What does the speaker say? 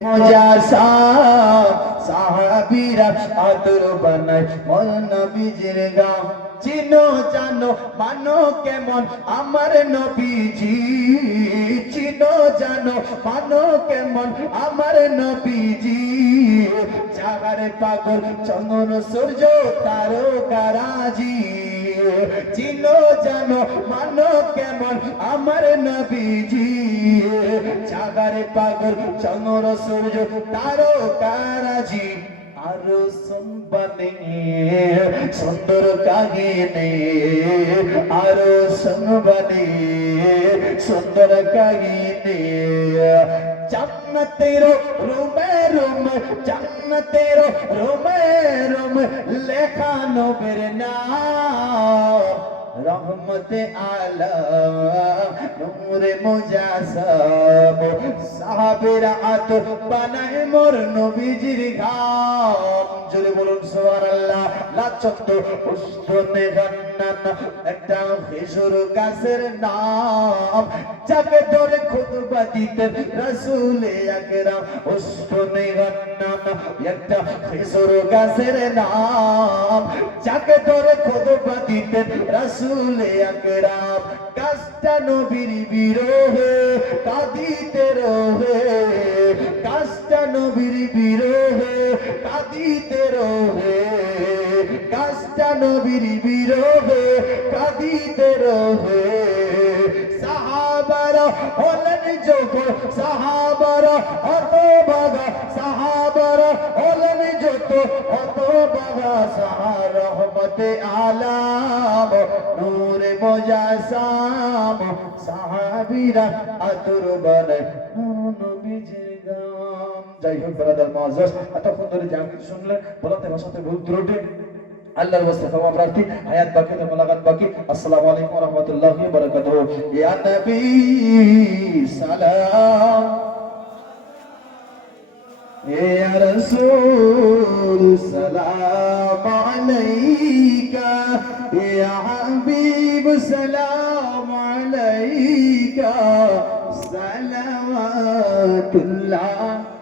মুজাসাম সাহাবীরা আতর বানায় মোর নবীজির গাম চিনো জানো মানো কেমন আমার নবীজি চিনো জানো মানো কেমন আমার নবীজি চাগার পাগল চন্দ্র সূর্য তারকারাজি চিনো জানো মানো কেমন আমার নবীজি চাগারে পাগল চন্দ্র সূর্য তারকারাজি আরো সম্বানে সুন্দর কাহিনী আরো সম্বানে সুন্দর কাহিনী জান্নাতের রুমে রুমে জান্নাতের রুমে রুমে লেখা নবীর নাম রহমতে আলম নূরে মুজাসসাম সাহাবীরা আতর বানায় মোর নবীজির ঘাম জোরে বলুন সুবহানাল্লাহ লাচন্দ উস্তনে গান্নান একটা খেজুর গাছের নাম যাকে ধরে খুতবা দিতেন রাসূল আকরাম উস্তনে গান্নান একটা খেজুর গাছের নাম যাকে ধরে খুতবা দিতেন রাসূল আকরাম কাজটা নবীর বিরহে কাঁদিতে রহে কাজটা নবীর বিরহে কাঁদিতে রহে কাজটা নবীর বিরহে কাঁদিতে রহে সাহাবারা হলেন যোগ সাহাবারা হতভাগা সাহাবারা হলেন যত হতভাগা রহমতে আলম নূরে মুজাসসাম সাহাবীরা আতর বানায় নবীজির গাম যাই হোক ব্রাদার মুআজ্জাজ এতক্ষণ ধরে যা কিছু শুনলেন বলাতে ভাষাতে ভুল ত্রুটি আল্লাহর ওয়াস্তে ক্ষমা প্রার্থী হায়াত বাকি তো মোলাকাত বাকি আসসালামু আলাইকুম ওয়া রাহমাতুল্লাহি ওয়া বারাকাতুহু ইয়া নবী সালাম ইয়া রাসূল সালাম আলাইকা ইয়া হাবিব সালাম আলাইকা সালাওয়াতুল্লাহ